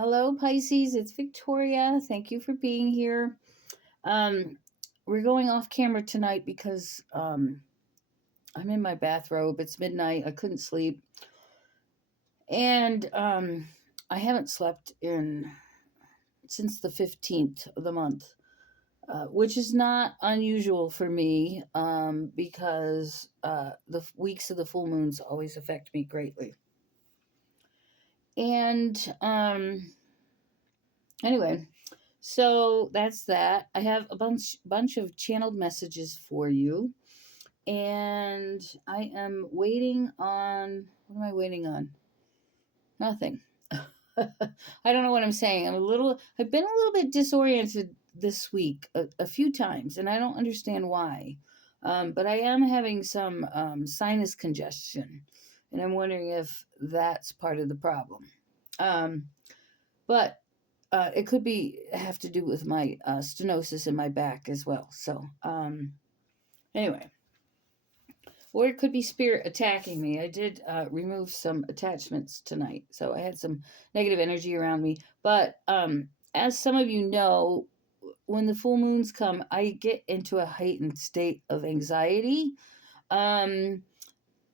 Hello, Pisces. It's Victoria. Thank you for being here. Um, we're going off camera tonight because I'm in my bathrobe. It's midnight. I couldn't sleep. And I haven't slept in since the 15th of the month, which is not unusual for me because the weeks of the full moons always affect me greatly. And anyway, so that's that. I have a bunch of channeled messages for you, and I am waiting on. What am I waiting on? Nothing. I don't know what I'm saying. I've been a little bit disoriented this week a few times, and I don't understand why. But I am having some sinus congestion, and I'm wondering if that's part of the problem. Um, but it could have to do with my stenosis in my back as well. So anyway, or it could be spirit attacking me. I did remove some attachments tonight, so I had some negative energy around me. But as some of you know, when the full moons come, I get into a heightened state of anxiety, and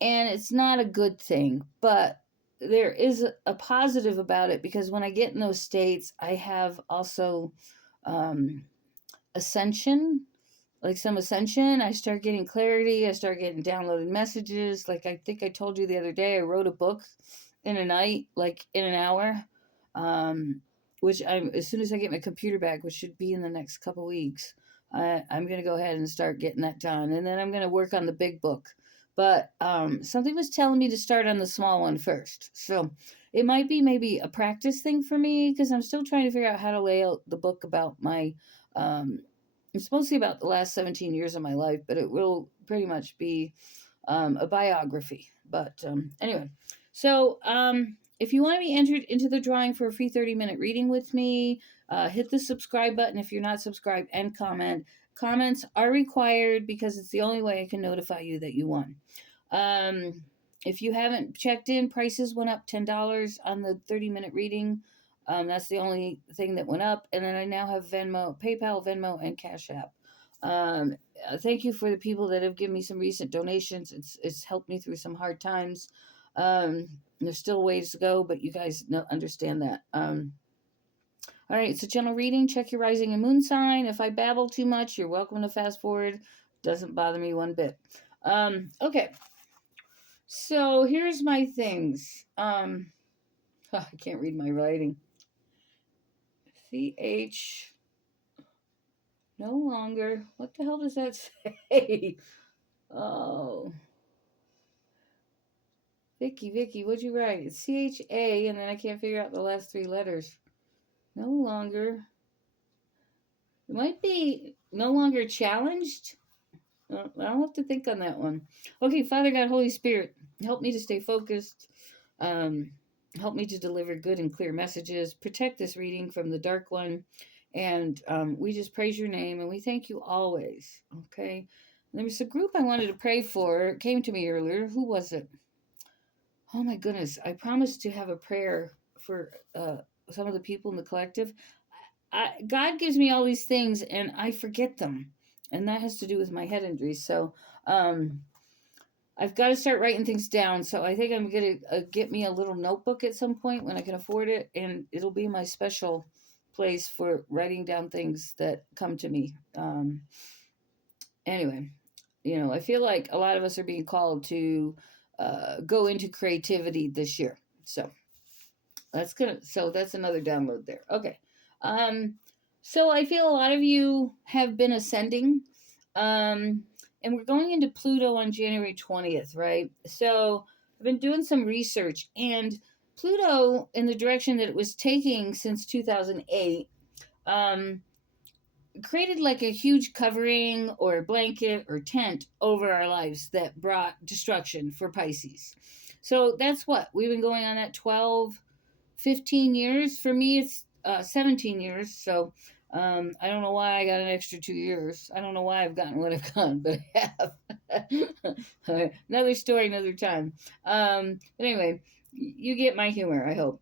it's not a good thing. But there is a positive about it because when I get in those states, I have also um, ascension, like some ascension. I start getting clarity. I start getting downloaded messages. Like I think I told you the other day, I wrote a book in a night, like in an hour. Which I'm as soon as I get my computer back, which should be in the next couple weeks, I'm gonna go ahead and start getting that done, and then I'm gonna work on the big book. But something was telling me to start on the small one first, so it might be maybe a practice thing for me because I'm still trying to figure out how to lay out the book about my. It's mostly about the last 17 years of my life, but it will pretty much be a biography. But anyway, so if you want to be entered into the drawing for a free 30-minute reading with me, hit the subscribe button if you're not subscribed and comment. Comments are required because it's the only way I can notify you that you won. If you haven't checked in, prices went up $10 on the 30-minute reading. That's the only thing that went up. And then I now have Venmo, PayPal, Venmo, and Cash App. Thank you for the people that have given me some recent donations. It's helped me through some hard times. There's still ways to go, but you guys understand that. All right, it's a general reading. Check your rising and moon sign. If I babble too much, you're welcome to fast forward. Doesn't bother me one bit. Okay. So here's my things. I can't read my writing. CH. No longer. What the hell does that say? Oh. Vicky, what'd you write? It's CHA, and then I can't figure out the last three letters. No longer. It might be no longer challenged. I'll have to think on that one. Okay, Father God, Holy Spirit, help me to stay focused. Help me to deliver good and clear messages. Protect this reading from the dark one. And we just praise your name and we thank you always. Okay. There was a group I wanted to pray for. It came to me earlier. Who was it? Oh my goodness. I promised to have a prayer for some of the people in the collective. God gives me all these things and I forget them. And that has to do with my head injuries. So I've got to start writing things down. So I think I'm going to get me a little notebook at some point when I can afford it. And it'll be my special place for writing down things that come to me. Anyway, I feel like a lot of us are being called to go into creativity this year. So that's another download there. Okay. So I feel a lot of you have been ascending. And we're going into Pluto on January 20th, right? So I've been doing some research, and Pluto, in the direction that it was taking since 2008, created like a huge covering or blanket or tent over our lives that brought destruction for Pisces. So that's what we've been going on at 12, 15 years. For me, it's 17 years. So I don't know why I got an extra 2 years. I don't know why I've gotten what I've gotten, but I have. Another story, another time. But anyway, you get my humor, I hope.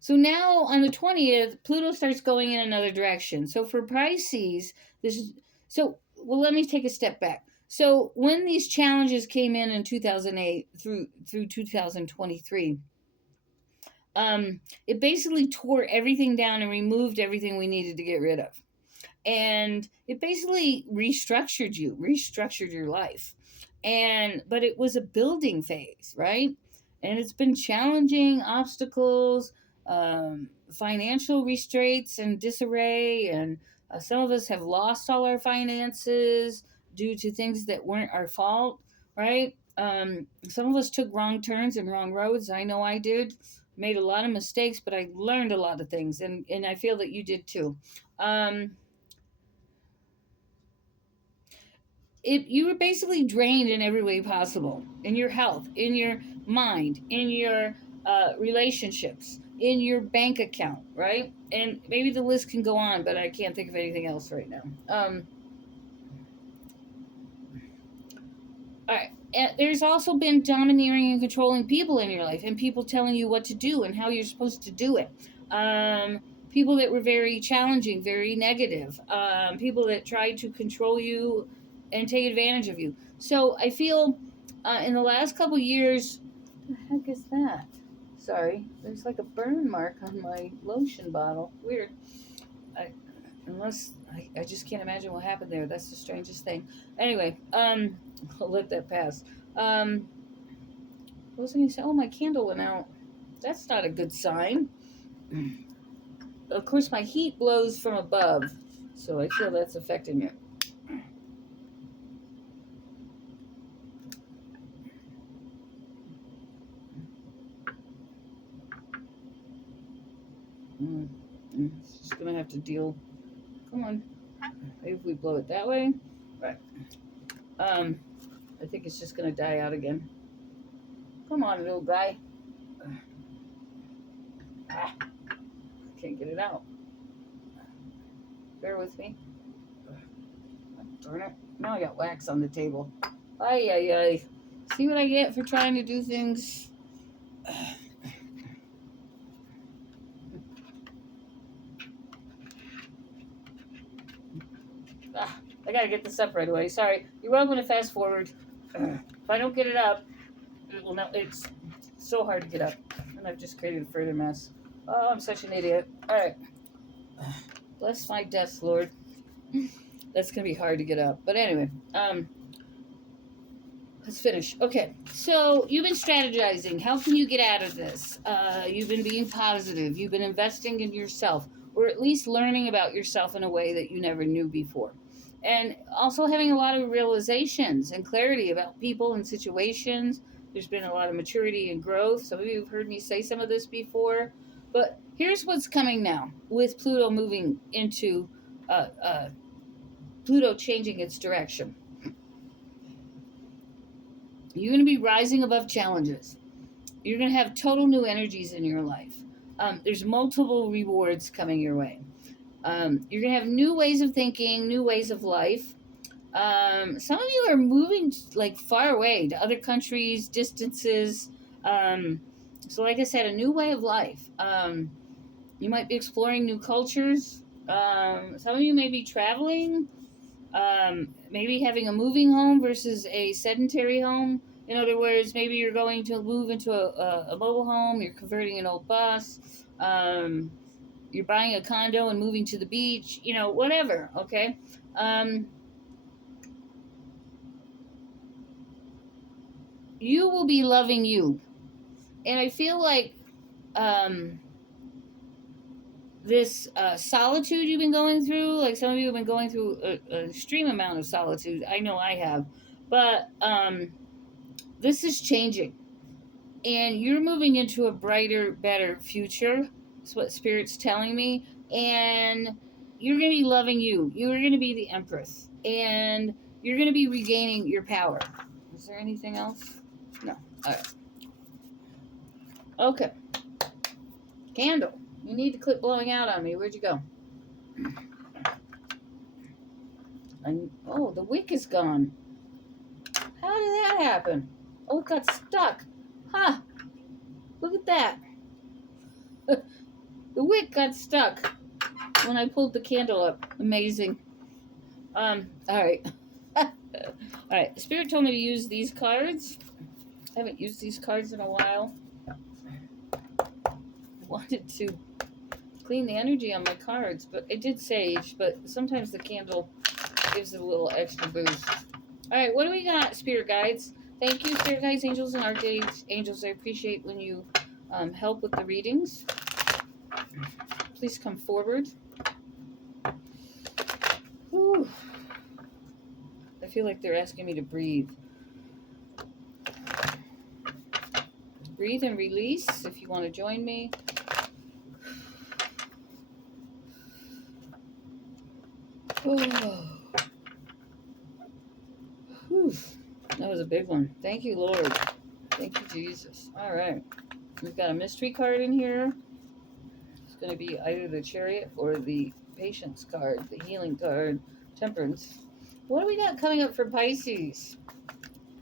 So now on the 20th, Pluto starts going in another direction. So for Pisces, this is well, let me take a step back. So when these challenges came in 2008 through 2023, it basically tore everything down and removed everything we needed to get rid of. And it basically restructured your life. But it was a building phase, right? And it's been challenging, obstacles, financial restraints and disarray, and some of us have lost all our finances due to things that weren't our fault, right? Some of us took wrong turns and wrong roads. I know I did. Made a lot of mistakes, but I learned a lot of things, and I feel that you did too. Um, you were basically drained in every way possible, in your health, in your mind, in your relationships, in your bank account, right? And maybe the list can go on, but I can't think of anything else right now. All right. And there's also been domineering and controlling people in your life, and people telling you what to do and how you're supposed to do it. People that were very challenging, very negative. People that tried to control you and take advantage of you. So I feel in the last couple years, what the heck is that? Sorry, there's like a burn mark on my lotion bottle. Weird. I, I just can't imagine what happened there. That's the strangest thing. Anyway, I'll let that pass. What was I going to say? Oh, my candle went out. That's not a good sign. Of course, my heat blows from above, so I feel that's affecting it. Just gonna have to deal. Come on. Maybe if we blow it that way. Right. I think it's just gonna die out again. Come on, little guy. Can't get it out. Bear with me. Darn it. Now I got wax on the table. Ay, ay, ay. See what I get for trying to do things? I gotta get this up right away. Sorry. You're welcome to fast forward. If I don't get it up, it's so hard to get up. And I've just created a further mess. Oh, I'm such an idiot. Alright. Bless my desk, Lord. That's gonna be hard to get up. But anyway, let's finish. Okay, so you've been strategizing. How can you get out of this? You've been being positive. You've been investing in yourself, or at least learning about yourself in a way that you never knew before. And also having a lot of realizations and clarity about people and situations. There's been a lot of maturity and growth. Some of you have heard me say some of this before. But here's what's coming now with Pluto moving into Pluto changing its direction. You're going to be rising above challenges. You're going to have total new energies in your life. There's multiple rewards coming your way. You're going to have new ways of thinking, new ways of life. Some of you are moving like far away to other countries, distances. So like I said, a new way of life. You might be exploring new cultures. Some of you may be traveling. Maybe having a moving home versus a sedentary home. In other words, maybe you're going to move into a mobile home, you're converting an old bus, you're buying a condo and moving to the beach, whatever, okay? You will be loving you. And I feel like this solitude you've been going through, like some of you have been going through an extreme amount of solitude. I know I have. But this is changing. And you're moving into a brighter, better future. That's what Spirit's telling me. And you're going to be loving you. You're going to be the Empress. And you're going to be regaining your power. Is there anything else? No. All right. Okay. Candle. You need to quit blowing out on me. Where'd you go? Oh, the wick is gone. How did that happen? Oh, it got stuck. Huh. Look at that. The wick got stuck when I pulled the candle up. Amazing. All right. All right. Spirit told me to use these cards. I haven't used these cards in a while. I wanted to clean the energy on my cards, but it did sage, but sometimes the candle gives it a little extra boost. All right, what do we got, Spirit Guides? Thank you, Spirit Guides, Angels, and Archangels. I appreciate when you help with the readings. Please come forward. Whew. I feel like they're asking me to breathe. Breathe and release if you want to join me. Oh. Whew. That was a big one. Thank you, Lord. Thank you, Jesus. All right. We've got a mystery card in here. It's going to be either the Chariot or the Patience card, the Healing card, Temperance. What do we got coming up for Pisces?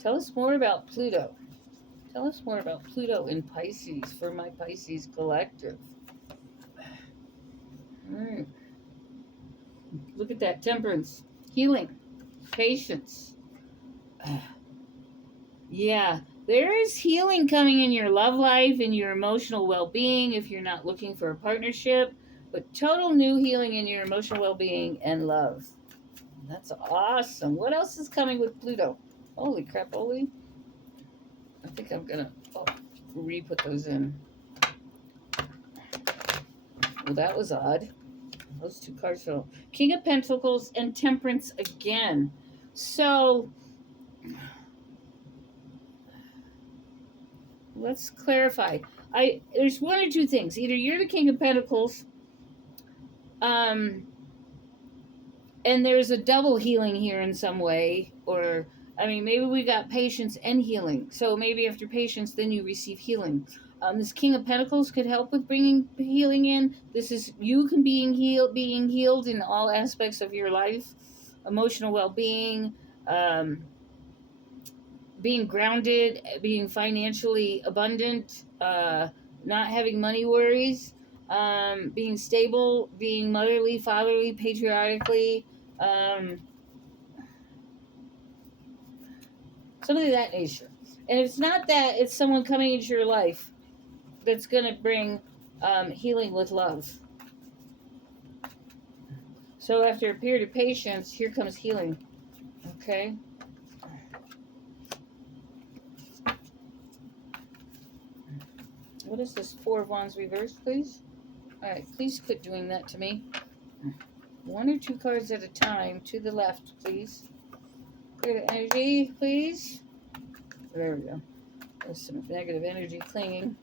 Tell us more about Pluto. Tell us more about Pluto in Pisces for my Pisces collective. All right. Look at that. Temperance, healing, patience. Yeah, there is healing coming in your love life and your emotional well-being if you're not looking for a partnership, but total new healing in your emotional well-being and love. That's awesome. What else is coming with Pluto? Holy crap, holy. I think I'm going to re-put those in. Well, that was odd. Those two cards fell. King of Pentacles and Temperance again. So let's clarify. There's one or two things. Either you're the King of Pentacles, and there's a double healing here in some way, or maybe we got patience and healing. So maybe after patience, then you receive healing. This King of Pentacles could help with bringing healing in. This is you can being healed in all aspects of your life, emotional well-being, being grounded, being financially abundant, not having money worries, being stable, being motherly, fatherly, patriotically, something of that nature. And if it's not that, it's someone coming into your life that's going to bring healing with love. So after a period of patience, here comes healing. Okay? What is this? Four of Wands reversed, please? All right, please quit doing that to me. One or two cards at a time. To the left, please. Clear the energy, please. There we go. There's some negative energy clinging.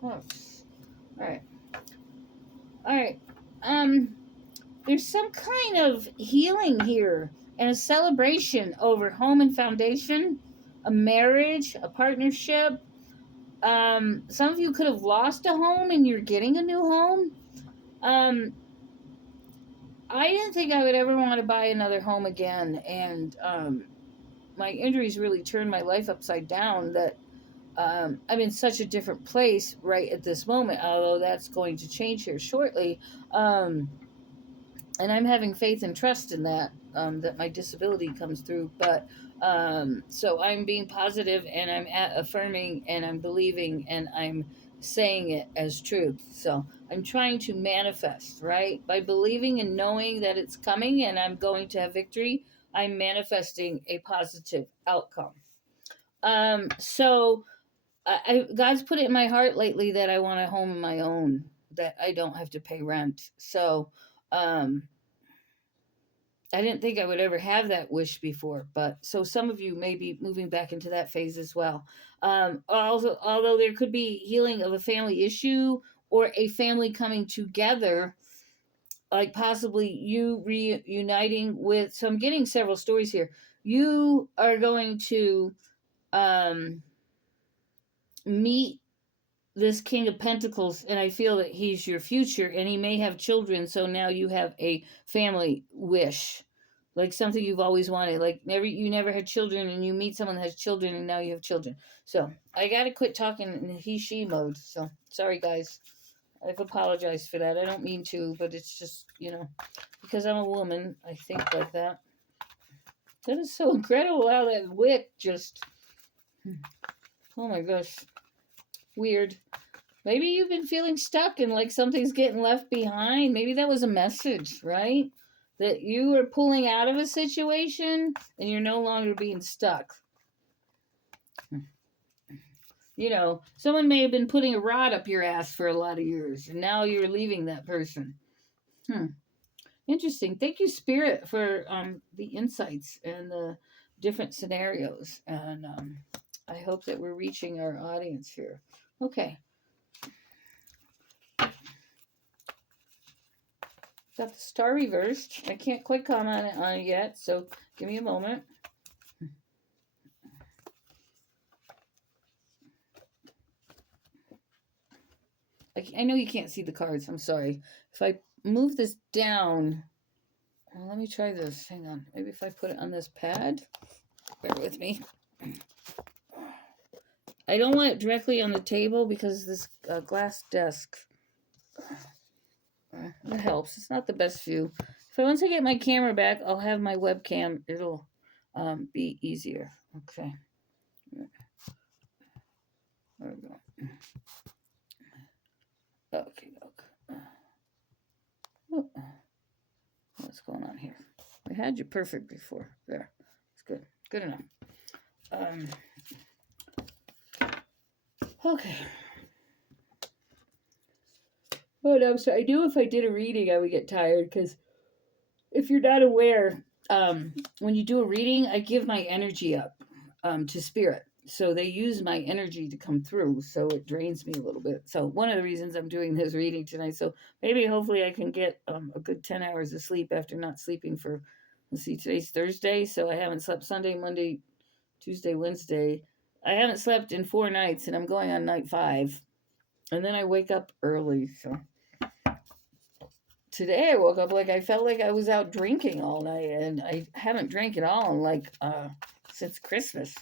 Close. Alright. Alright. There's some kind of healing here and a celebration over home and foundation, a marriage, a partnership. Some of you could have lost a home and you're getting a new home. I didn't think I would ever want to buy another home again, and my injuries really turned my life upside down. That I'm in such a different place right at this moment, although that's going to change here shortly. And I'm having faith and trust in that, that my disability comes through. But so I'm being positive, and I'm affirming, and I'm believing, and I'm saying it as truth. So I'm trying to manifest, right? By believing and knowing that it's coming and I'm going to have victory, I'm manifesting a positive outcome. So God's put it in my heart lately that I want a home of my own, that I don't have to pay rent. So I didn't think I would ever have that wish before, but so some of you may be moving back into that phase as well. Also, although there could be healing of a family issue or a family coming together, like possibly you reuniting with. So I'm getting several stories here. You are going to meet this King of Pentacles, and I feel that he's your future, and he may have children. So now you have a family wish. like something you've always wanted. Like you never had children, and you meet someone that has children, and now you have children. So I gotta quit talking in he/she mode. So sorry, guys. I've apologized for that. I don't mean to, but it's just, because I'm a woman, I think like that. That is so incredible how that wick just. Oh my gosh. Weird. Maybe you've been feeling stuck and like something's getting left behind. Maybe that was a message, right? That you are pulling out of a situation and you're no longer being stuck. Someone may have been putting a rod up your ass for a lot of years, and now you're leaving that person. Interesting. Thank you, Spirit, for the insights and the different scenarios. And I hope that we're reaching our audience here. Okay. Got the star reversed. I can't quite comment on it yet, so give me a moment. I know you can't see the cards. I'm sorry. If I move this down, let me try this. Hang on. Maybe if I put it on this pad. Bear with me. I don't want it directly on the table because this glass desk. It helps. It's not the best view. So once I get my camera back, I'll have my webcam. It'll be easier. Okay. There we go. Okay. What's going on here? I had you perfect before. There. It's good. Good enough. Okay. Oh, no, so I knew if I did a reading, I would get tired, because if you're not aware, when you do a reading, I give my energy up to Spirit. So they use my energy to come through, so it drains me a little bit. So one of the reasons I'm doing this reading tonight, so maybe hopefully I can get a good 10 hours of sleep after not sleeping for, let's see, today's Thursday, so I haven't slept Sunday, Monday, Tuesday, Wednesday. I haven't slept in 4 nights, and I'm going on night 5. And then I wake up early, so today I woke up like I felt like I was out drinking all night, and I haven't drank at all in like since Christmas.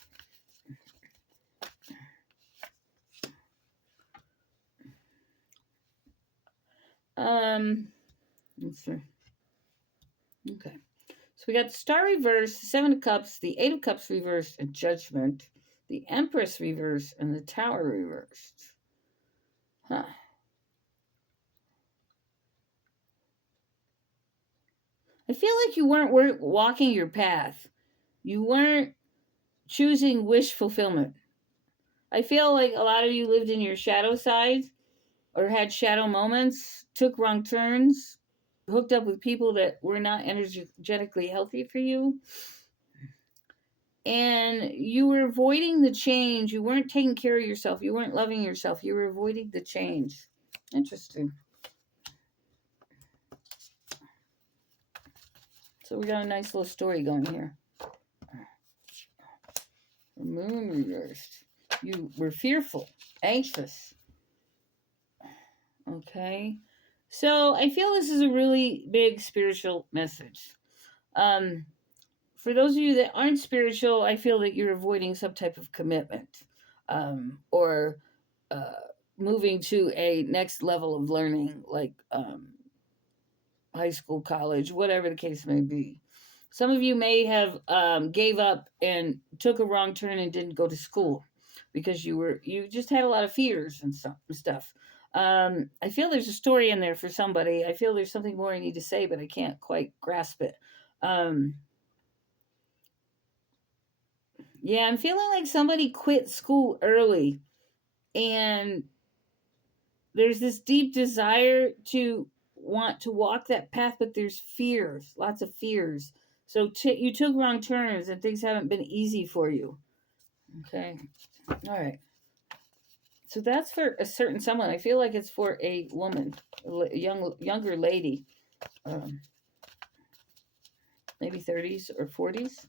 Let's see. Okay. So we got the Star reversed, the 7 of Cups, the 8 of Cups reversed, and Judgment, the Empress reversed, and the Tower reversed. Huh. I feel like you weren't walking your path. You weren't choosing wish fulfillment. I feel like a lot of you lived in your shadow side or had shadow moments, took wrong turns, hooked up with people that were not energetically healthy for you. And you were avoiding the change. You weren't taking care of yourself. You weren't loving yourself. You were avoiding the change. Interesting. So we got a nice little story going here. Moon reversed. You were fearful, anxious. Okay. So I feel this is a really big spiritual message. For those of you that aren't spiritual, I feel that you're avoiding some type of commitment, or moving to a next level of learning, like high school, college, whatever the case may be. Some of you may have gave up and took a wrong turn and didn't go to school because you just had a lot of fears and stuff. I feel there's a story in there for somebody. I feel there's something more I need to say, but I can't quite grasp it. Yeah, I'm feeling like somebody quit school early, and there's this deep desire to want to walk that path, but there's fears, lots of fears. So you took wrong turns, and things haven't been easy for you. Okay, all right. So that's for a certain someone. I feel like it's for a woman, a younger lady, maybe 30s or 40s,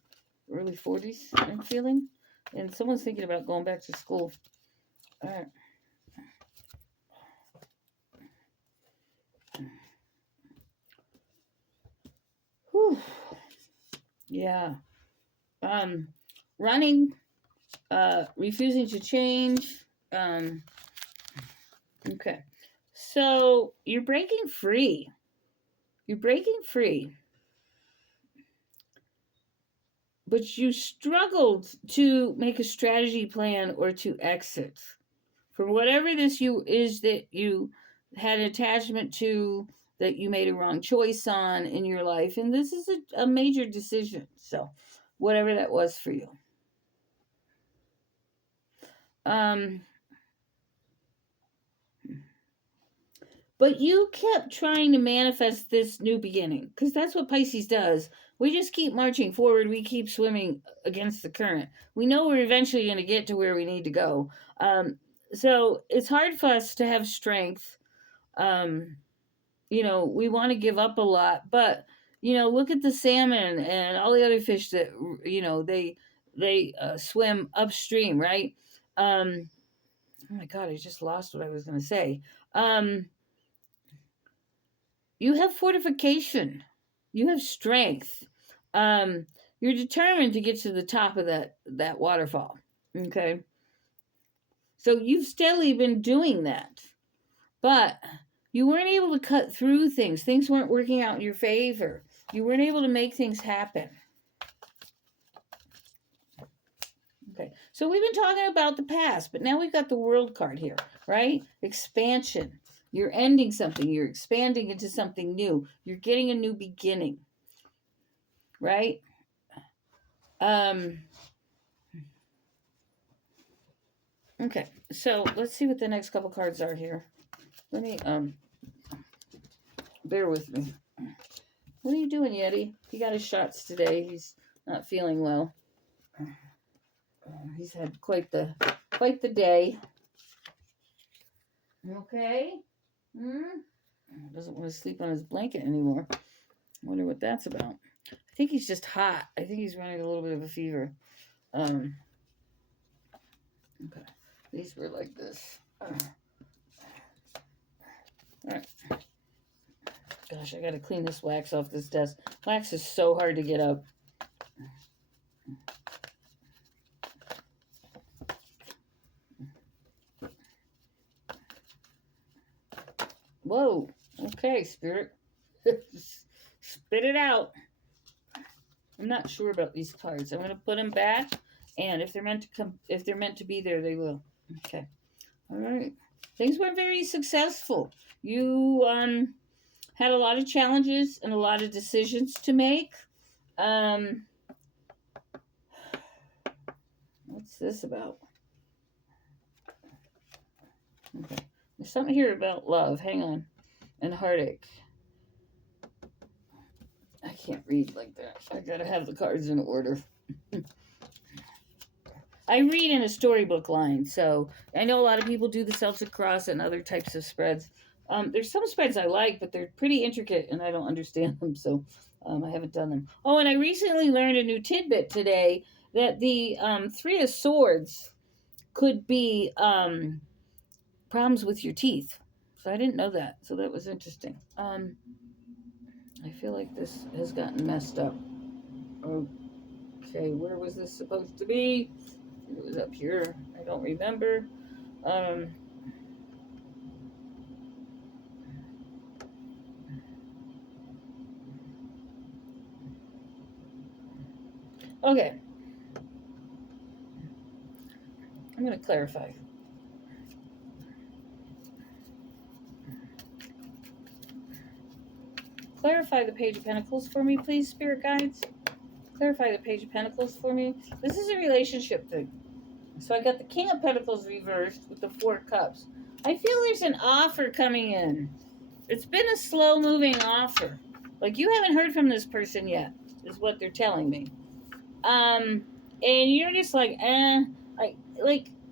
early 40s, I'm feeling. And someone's thinking about going back to school. All right. Whew. Yeah. Running, refusing to change. Okay. So you're breaking free. You're breaking free. But you struggled to make a strategy plan or to exit from whatever this you is that you had an attachment to, that you made a wrong choice on in your life, and this is a major decision. So whatever that was for you. Um but you kept trying to manifest this new beginning, because that's what Pisces does. We just keep marching forward. We keep swimming against the current. We know we're eventually going to get to where we need to go. So it's hard for us to have strength. Um, we want to give up a lot, but look at the salmon and all the other fish that they swim upstream, right? Oh my God, I just lost what I was going to say. You have fortification, you have strength. um you're determined to get to the top of that waterfall. Okay, so you've steadily been doing that, but you weren't able to cut through things weren't working out in your favor. You weren't able to make things happen. Okay, so we've been talking about the past, but now we've got the world card here, right? Expansion. You're ending something, you're expanding into something new, you're getting a new beginning, right? Um, okay, so let's see what the next couple cards are here. Let me bear with me. What are you doing, Yeti? He got his shots today. He's not feeling well. He's had quite the day. Okay. Doesn't want to sleep on his blanket anymore. I wonder what that's about. I think he's just hot. I think he's running a little bit of a fever. Okay. These were like this. All right. Gosh, I gotta clean this wax off this desk. Wax is so hard to get up. Whoa. Okay, Spirit. Spit it out. I'm not sure about these cards. I'm gonna put them back, and if they're meant to be there, they will. Okay. All right. Things were very successful. You had a lot of challenges and a lot of decisions to make. What's this about? Okay. There's something here about love. Hang on. And heartache. I can't read like that. I gotta have the cards in order. I read in a storybook line, so I know a lot of people do the Celtic Cross and other types of spreads. There's some spreads I like, but they're pretty intricate and I don't understand them, so I haven't done them. Oh, and I recently learned a new tidbit today that the Three of Swords could be problems with your teeth. So I didn't know that, so that was interesting. I feel like this has gotten messed up. Okay, where was this supposed to be? It was up here. I don't remember. Okay. I'm going to clarify. Clarify the Page of Pentacles for me, please, Spirit Guides. Clarify the Page of Pentacles for me. This is a relationship thing. So I got the King of Pentacles reversed with the Four Cups. I feel there's an offer coming in. It's been a slow-moving offer. Like, you haven't heard from this person yet, is what they're telling me. And you're just like, I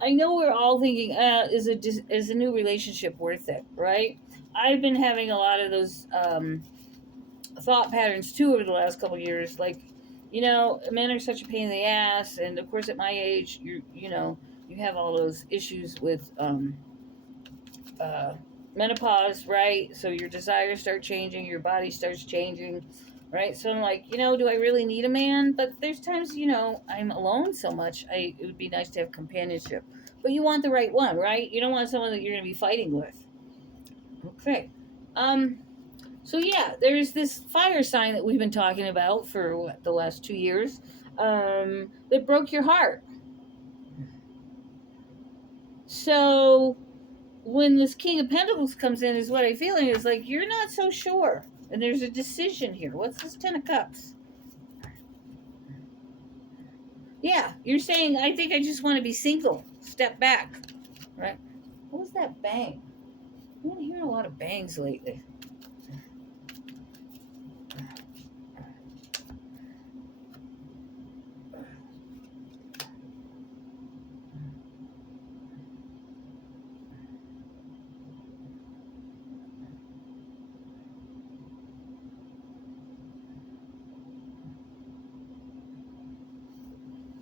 know we're all thinking, is a new relationship worth it, right? I've been having a lot of those thought patterns too over the last couple of years. Like, men are such a pain in the ass, and of course, at my age, you have all those issues with menopause, right? So your desires start changing, your body starts changing. right? So I'm like, do I really need a man? But there's times, I'm alone so much. It would be nice to have companionship. But you want the right one, right? You don't want someone that you're going to be fighting with. Okay. Um. So yeah, there's this fire sign that we've been talking about for the last 2 years. That broke your heart. So when this King of Pentacles comes in, is what I'm feeling is like you're not so sure, and there's a decision here. What's this Ten of Cups? Yeah, you're saying, I think I just want to be single. Step back. Right? What was that bang? I've been hearing a lot of bangs lately.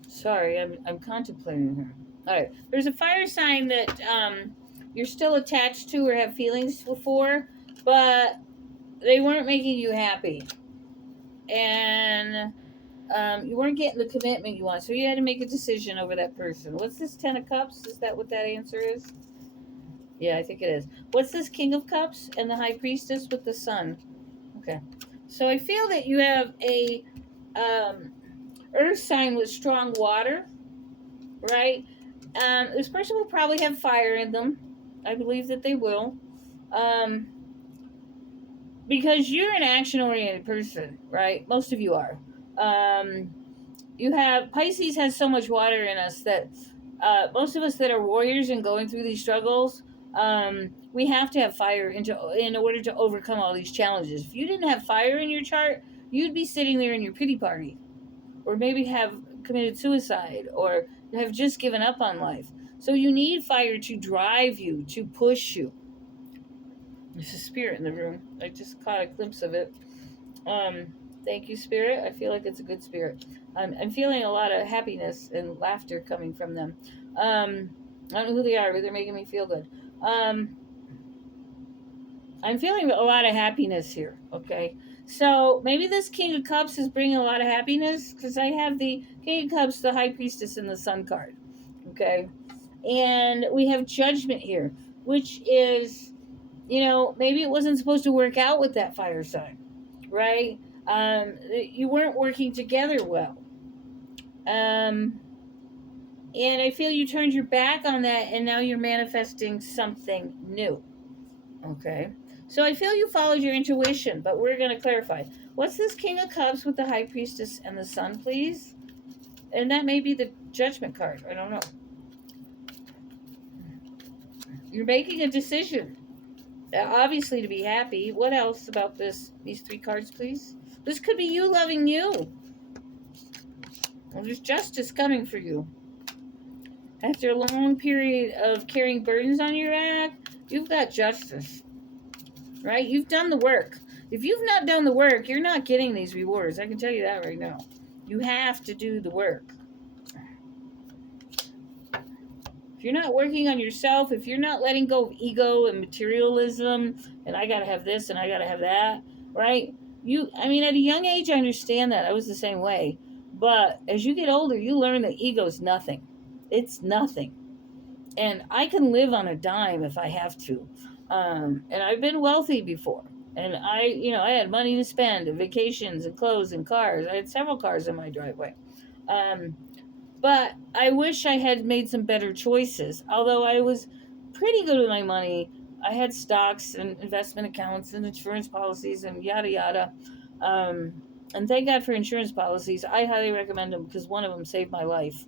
Sorry, I'm contemplating her. All right. There's a fire sign that you're still attached to or have feelings for, but they weren't making you happy. And you weren't getting the commitment you want, so you had to make a decision over that person. What's this Ten of Cups? Is that what that answer is? Yeah, I think it is. What's this King of Cups and the High Priestess with the Sun? Okay. So I feel that you have a earth sign with strong water, right? This person will probably have fire in them. I believe that they will. Because you're an action-oriented person, right? Most of you are. You have Pisces has so much water in us that most of us that are warriors and going through these struggles, we have to have fire in order to overcome all these challenges. If you didn't have fire in your chart, you'd be sitting there in your pity party, or maybe have committed suicide, or have just given up on life. So you need fire to drive you, to push you. There's a spirit in the room. I just caught a glimpse of it. Thank you, spirit. I feel like it's a good spirit. I'm feeling a lot of happiness and laughter coming from them. I don't know who they are, but they're making me feel good. I'm feeling a lot of happiness here, okay? So maybe this King of Cups is bringing a lot of happiness, because I have the King of Cups, the High Priestess, and the Sun card, okay? And we have Judgment here, which is, maybe it wasn't supposed to work out with that fire sign, right? You weren't working together well. And I feel you turned your back on that, and now you're manifesting something new, okay? So I feel you followed your intuition, but we're going to clarify. What's this King of Cups with the High Priestess and the Sun, please? And that may be the Judgment card. I don't know. You're making a decision, obviously, to be happy. What else about these three cards, please? This could be you loving you. Well, there's justice coming for you. After a long period of carrying burdens on your back, you've got justice, right? You've done the work. If you've not done the work, you're not getting these rewards. I can tell you that right now. You have to do the work. If you're not working on yourself, if you're not letting go of ego and materialism, and I gotta have this and I gotta have that, right? At a young age, I understand that. I was the same way. But as you get older, you learn that ego's nothing. It's nothing. And I can live on a dime if I have to. And I've been wealthy before. And I had money to spend, and vacations and clothes and cars. I had several cars in my driveway. But I wish I had made some better choices. Although I was pretty good with my money. I had stocks and investment accounts and insurance policies and yada yada. And thank God for insurance policies. I highly recommend them, because one of them saved my life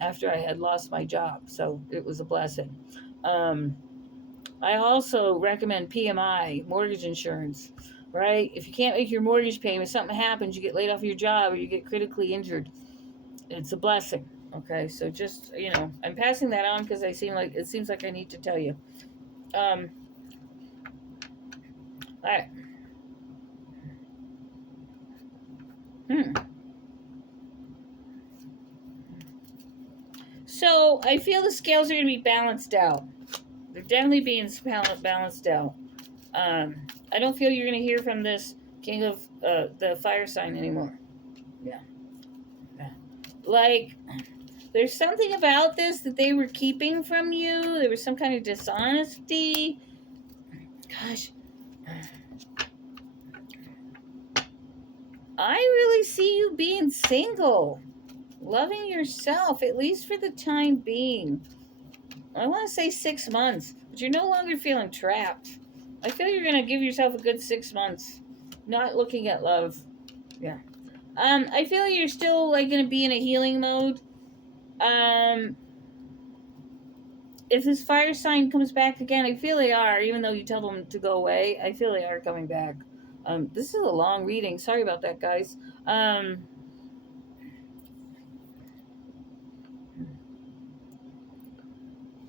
after I had lost my job. So it was a blessing. I also recommend PMI, mortgage insurance, right? If you can't make your mortgage payment, something happens, you get laid off your job, or you get critically injured, it's a blessing. Okay, so just, I'm passing that on because it seems like I need to tell you. All right. So I feel the scales are going to be balanced out. They're definitely being balanced out. I don't feel you're going to hear from this King of the fire sign anymore. Yeah. Like, there's something about this that they were keeping from you. There was some kind of dishonesty. Gosh. I really see you being single. Loving yourself, at least for the time being. I want to say 6 months, but you're no longer feeling trapped. I feel you're going to give yourself a good 6 months. Not looking at love. Yeah. I feel you're still like going to be in a healing mode. If this fire sign comes back again, I feel they are, even though you tell them to go away, I feel they are coming back. This is a long reading. Sorry about that, guys.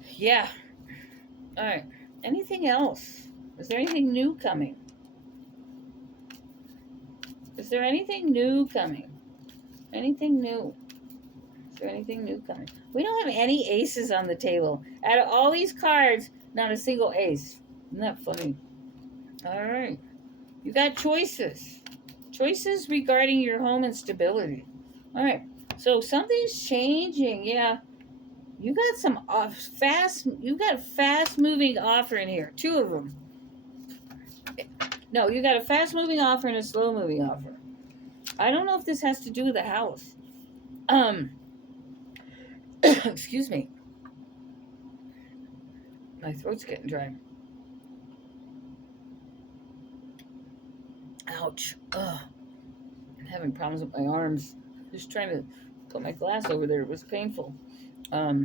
Yeah. All right. Anything else? Is there anything new coming? Is there anything new coming? Anything new? Is there anything new coming? We don't have any aces on the table. Out of all these cards, not a single ace. Isn't that funny? All right. You got choices. Choices regarding your home and stability. All right. So something's changing. Yeah. You got some you got a fast moving offer in here. 2 of them. No, you got a fast moving offer and a slow moving offer. I don't know if this has to do with the house. Excuse me. My throat's getting dry. Ouch. Ugh. I'm having problems with my arms. Just trying to put my glass over there. It was painful. I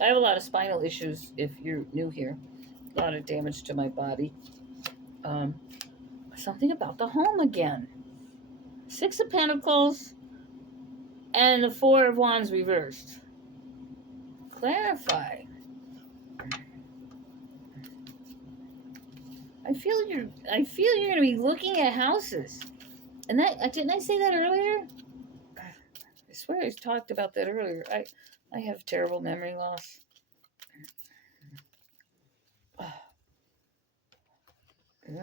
have a lot of spinal issues if you're new here. A lot of damage to my body. Something about the home again. 6 of Pentacles and the 4 of Wands reversed. Clarify. I feel you're going to be looking at houses. And that didn't I say that earlier? I swear I talked about that earlier. I have terrible memory loss.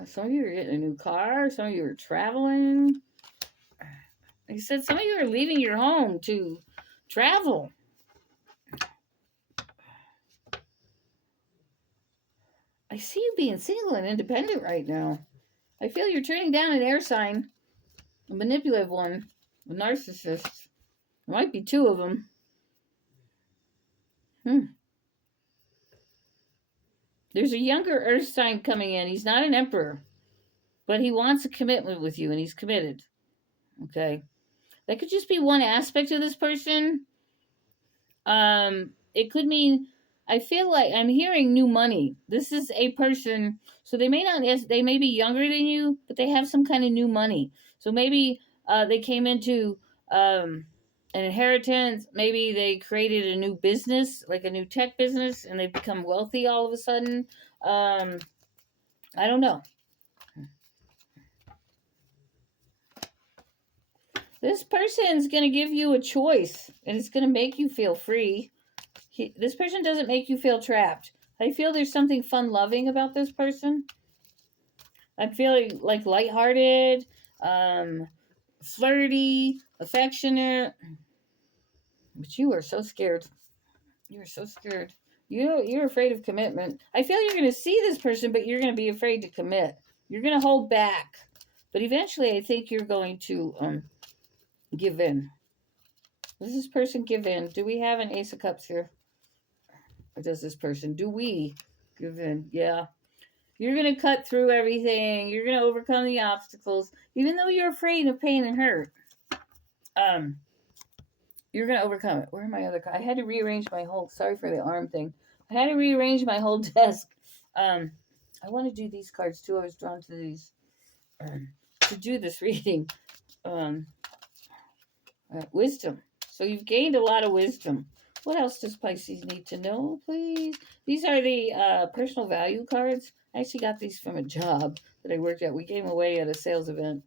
Some of you are getting a new car. Some of you are traveling. Like I said, some of you are leaving your home to travel. I see you being single and independent right now. I feel you're turning down an air sign, a manipulative one, a narcissist. There might be 2 of them. There's a younger earth sign coming in. He's not an emperor, but he wants a commitment with you, and he's committed. Okay? That could just be one aspect of this person. It could mean, I feel like I'm hearing new money. This is a person, so they may be younger than you, but they have some kind of new money. So maybe they came into an inheritance. Maybe they created a new business, like a new tech business, and they become wealthy all of a sudden. I don't know. This person's going to give you a choice, and it's going to make you feel free. This person doesn't make you feel trapped. I feel there's something fun-loving about this person. I'm feeling like lighthearted, flirty, affectionate. But you are so scared. You are so scared. You're afraid of commitment. I feel you're going to see this person, but you're going to be afraid to commit. You're going to hold back. But eventually, I think you're going to give in. Does this person give in? Do we have an Ace of Cups here? Or does this person? Do we give in? Yeah. You're going to cut through everything. You're going to overcome the obstacles. Even though you're afraid of pain and hurt. You're going to overcome it. Where are my other cards? I had to rearrange my whole... Sorry for the arm thing. I had to rearrange my whole desk. I want to do these cards too. I was drawn to these. To do this reading. Wisdom. So you've gained a lot of wisdom. What else does Pisces need to know, please? These are the personal value cards. I actually got these from a job that I worked at. We gave them away at a sales event.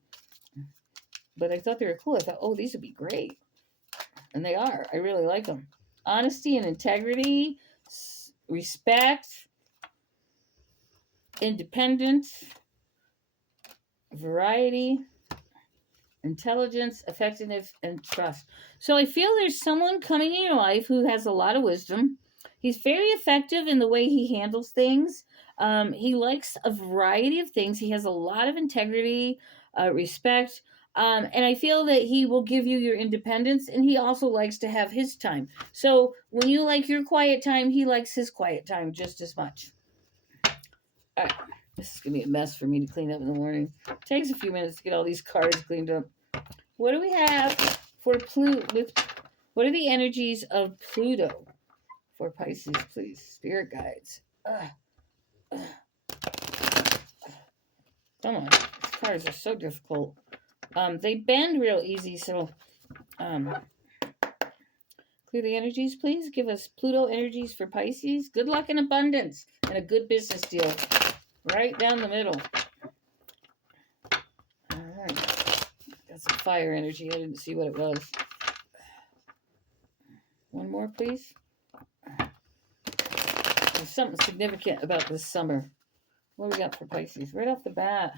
But I thought they were cool. I thought, oh, these would be great. And they are. I really like them. Honesty and integrity, respect, independence, variety. Intelligence, effectiveness, and trust. So I feel there's someone coming in your life who has a lot of wisdom. He's very effective in the way he handles things. He likes a variety of things. He has a lot of integrity, respect. And I feel that he will give you your independence, and he also likes to have his time. So when you like your quiet time, he likes his quiet time just as much. All right. This is going to be a mess for me to clean up in the morning. It takes a few minutes to get all these cards cleaned up. What do we have for Pluto? What are the energies of Pluto for Pisces, please? Spirit guides. Come on. These cards are so difficult. They bend real easy, so clear the energies, please. Give us Pluto energies for Pisces. Good luck and abundance and a good business deal. Right down the middle. All right. Got some fire energy. I didn't see what it was. One more, please. There's something significant about this summer. What do we got for Pisces? Right off the bat.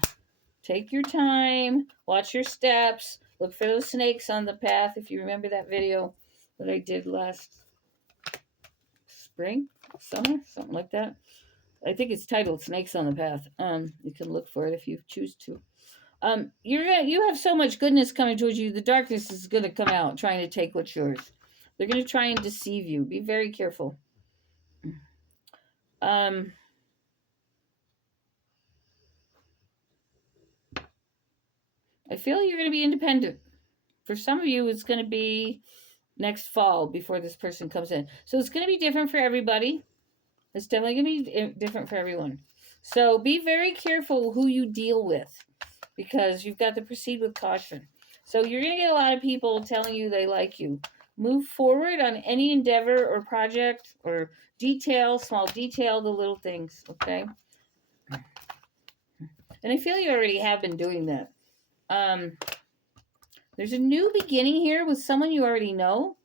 Take your time. Watch your steps. Look for those snakes on the path. If you remember that video that I did last spring, summer, something like that. I think it's titled Snakes on the Path. You can look for it if you choose to. You have so much goodness coming towards you. The darkness is going to come out trying to take what's yours. They're going to try and deceive you. Be very careful. I feel you're going to be independent. For some of you, it's going to be next fall before this person comes in. So it's going to be different for everybody. It's definitely going to be different for everyone. So be very careful who you deal with, because you've got to proceed with caution. So you're going to get a lot of people telling you they like you. Move forward on any endeavor or project or detail, small detail, the little things, okay? And I feel you already have been doing that. There's a new beginning here with someone you already know.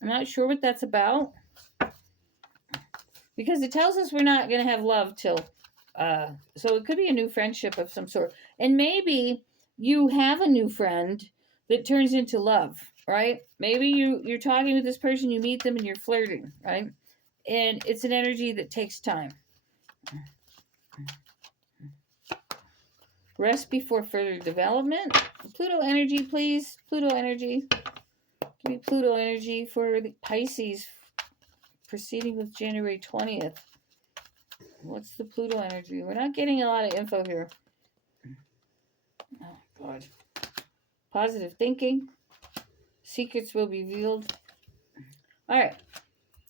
I'm not sure what that's about, because it tells us we're not going to have love till, so it could be a new friendship of some sort. And maybe you have a new friend that turns into love, right? Maybe you're talking with this person, you meet them, and you're flirting, right? And it's an energy that takes time. Rest before further development. Pluto energy, please. Pluto energy. Give me Pluto energy for the Pisces proceeding with January 20th. What's the Pluto energy? We're not getting a lot of info here. Oh, God. Positive thinking. Secrets will be revealed. All right.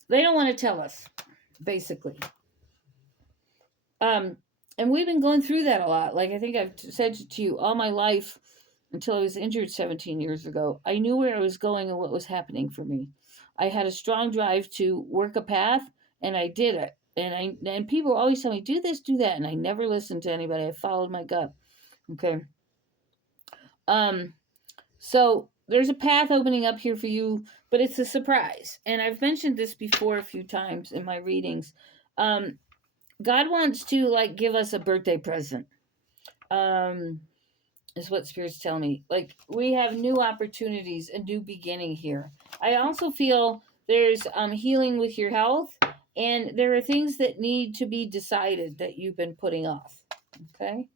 They don't want to tell us, basically. And we've been going through that a lot. Like I think I've said to you all my life until I was injured 17 years ago. I knew where I was going and what was happening for me. I had a strong drive to work a path, and I did it. And people always tell me, do this, do that. And I never listened to anybody. I followed my gut. Okay. So there's a path opening up here for you, but it's a surprise. And I've mentioned this before a few times in my readings. God wants to give us a birthday present. Is what spirits tell me. We have new opportunities, a new beginning here. I also feel there's healing with your health, and there are things that need to be decided that you've been putting off. Okay?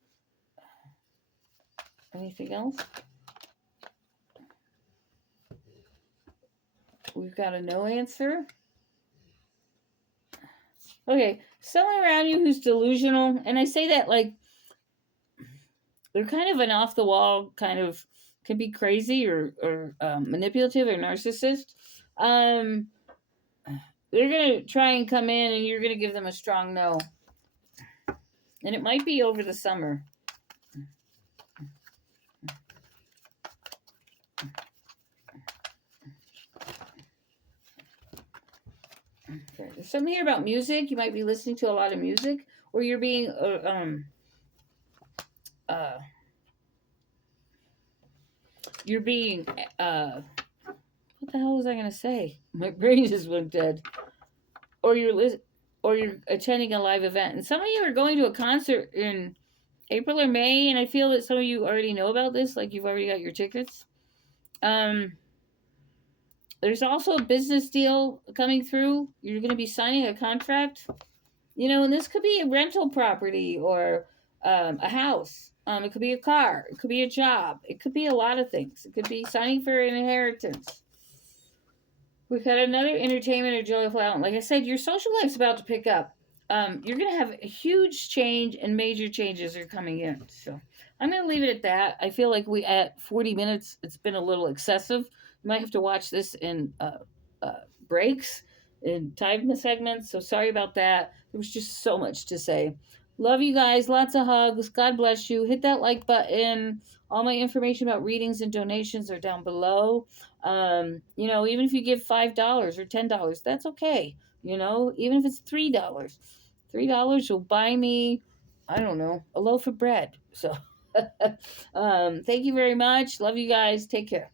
Anything else? We've got a no answer. Okay, someone around you who's delusional, and I say that they're kind of an off-the-wall kind of, can be crazy or manipulative or narcissist. They're going to try and come in, and you're going to give them a strong no. And it might be over the summer. Okay. There's something here about music. You might be listening to a lot of music, or you're being what the hell was I going to say? My brain just went dead. Or you're attending a live event, and some of you are going to a concert in April or May, and I feel that some of you already know about this, like you've already got your tickets. Um, there's also a business deal coming through. You're going to be signing a contract, and this could be a rental property or a house. It could be a car. It could be a job. It could be a lot of things. It could be signing for an inheritance. We've got another entertainment or joyful outlet. Like I said, your social life's about to pick up. You're going to have a huge change, and major changes are coming in. So I'm going to leave it at that. I feel like we at 40 minutes, it's been a little excessive. You might have to watch this in breaks, in time segments. So sorry about that. There was just so much to say. Love you guys. Lots of hugs. God bless you. Hit that like button. All my information about readings and donations are down below. Even if you give $5 or $10, that's okay. Even if it's $3 will buy me, I don't know, a loaf of bread. So, thank you very much. Love you guys. Take care.